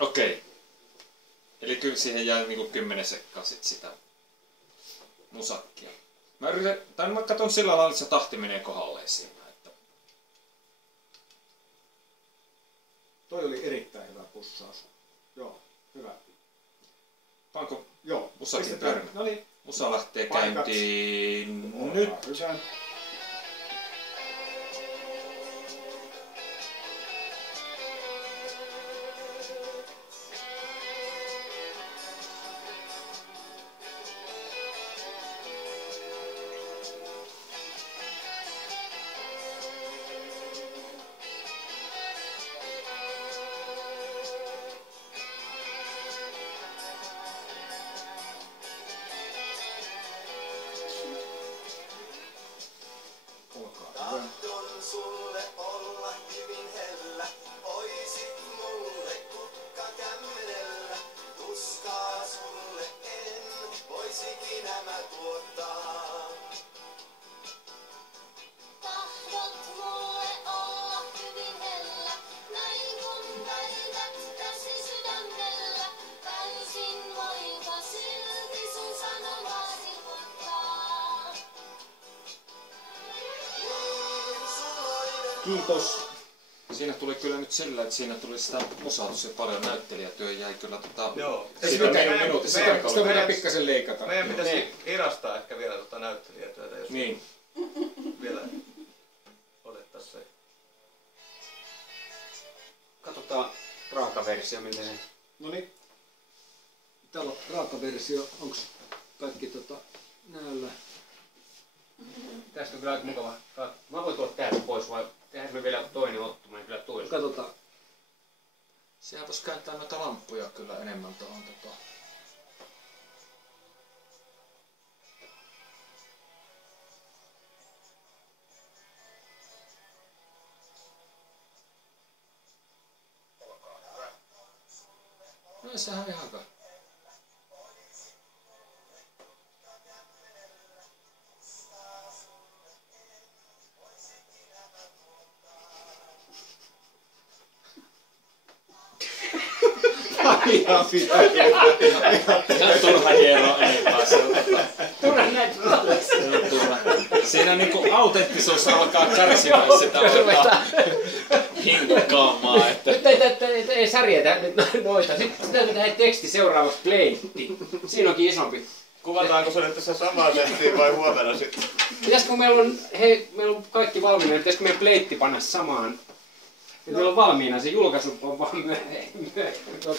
Okei. Eli kyllä siihen jää niinku 10 sekkaa sit sitä musakkia. Mä katson sillä lailla, että se tahti menee kohdalleen siinä. Että... Toi oli erittäin hyvä pussaus. Joo, hyvä. Panko Joo, musakin pyörimään? No niin. Musa lähtee käyntiin nyt. Hyvä. Tahdon sulle olla hyvin hellä, oisit mulle kukka kämmenellä. Tuskaa sulle en vois ikinä mä tuottaa. Tahdot mulle olla hyvin hellä, näin kun väität käsi sydämellä. Täysin voinko silti sun sanomaasi ottaa. Kiitos. Siinä tuli kyllä nyt sillä, että siinä tuli sitä musaa tosi paljon. Näyttelijätyö jäi kyllä Joo. siitä minuutista aikaa. Sitä voidaan pikkasen leikata. Meidän pitäisi irastaa ehkä vielä näyttelijätyötä, jos Niin. vielä otettaisiin se. Katsotaan raaka versio, miltä se... Noniin. Täällä on raaka versio. Onks kaikki näyllä? Tästä on kyllä aika mukava. Mä voin tuoda täältä pois vai tehdään me vielä toinen otto, mä en kyllä toista. Katsotaan. Siellä voisi käyttää noita lamppuja kyllä enemmän tuohon No sehän on ihan hyvä. Ihan Se on turha hieroa enempää. Turha näitä Siinä niinku autenttisuus alkaa kärsimään sitä hinkkaamaan. Että... Nyt ei särjetä nyt noita. Sitten täytyy tehdä teksti seuraavaksi pleitti. Siinä onkin isompi. Kuvataanko se nyt tässä samaa tehtiin vai huomenna sitten? Pitäisikö meillä on kaikki valmiina, pitäisikö meidän pleitti panna samaan? Meillä on valmiina, se julkaisu on vaan myöhemmin. No